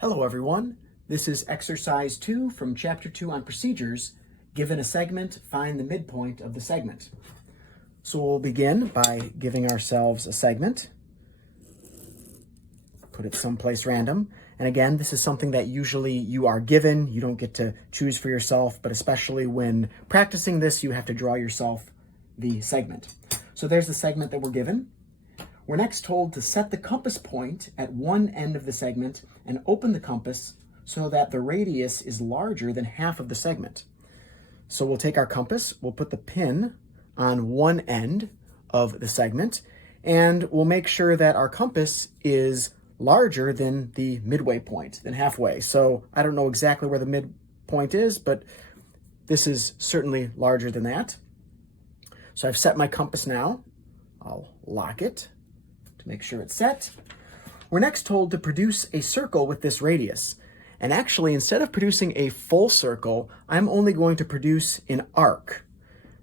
Hello everyone, this is exercise 2 from chapter 2 on procedures. Given a segment, find the midpoint of the segment. So we'll begin by giving ourselves a segment. Put it someplace random. And again, this is something that usually you are given. You don't get to choose for yourself, but especially when practicing this, you have to draw yourself the segment. So there's the segment that we're given. We're next told to set the compass point at one end of the segment and open the compass so that the radius is larger than half of the segment. So we'll take our compass, we'll put the pin on one end of the segment, and we'll make sure that our compass is larger than the midway point, than halfway. So I don't know exactly where the midpoint is, but this is certainly larger than that. So I've set my compass now. I'll lock it to make sure it's set. We're next told to produce a circle with this radius. And actually, instead of producing a full circle, I'm only going to produce an arc.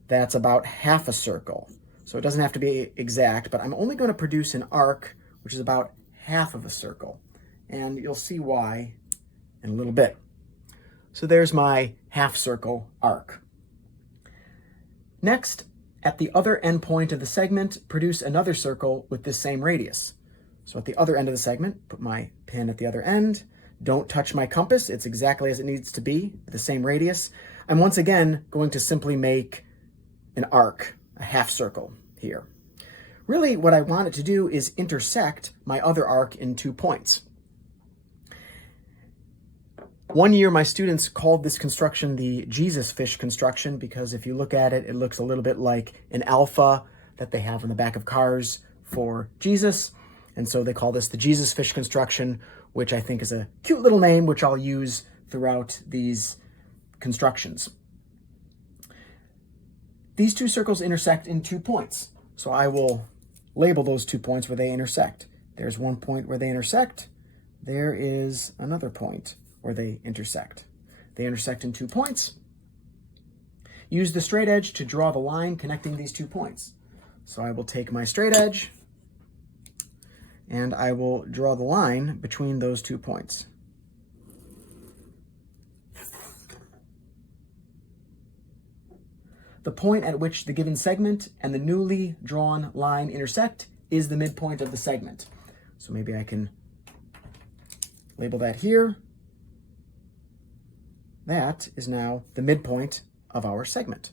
That's about half a circle. So it doesn't have to be exact, but I'm only going to produce an arc, which is about half of a circle. And you'll see why in a little bit. So there's my half circle arc. Next, at the other end point of the segment, produce another circle with this same radius. So at the other end of the segment, put my pin at the other end. Don't touch my compass. It's exactly as it needs to be, the same radius. I'm once again going to simply make an arc, a half circle here. Really, what I want it to do is intersect my other arc in 2 points. One year, my students called this construction the Jesus fish construction because if you look at it, it looks a little bit like an alpha that they have on the back of cars for Jesus. And so they call this the Jesus fish construction, which I think is a cute little name, which I'll use throughout these constructions. These two circles intersect in 2 points. So I will label those 2 points where they intersect. There's one point where they intersect. There is another point where they intersect. They intersect in 2 points. Use the straight edge to draw the line connecting these 2 points. So I will take my straight edge and I will draw the line between those 2 points. The point at which the given segment and the newly drawn line intersect is the midpoint of the segment. So maybe I can label that here. That is now the midpoint of our segment.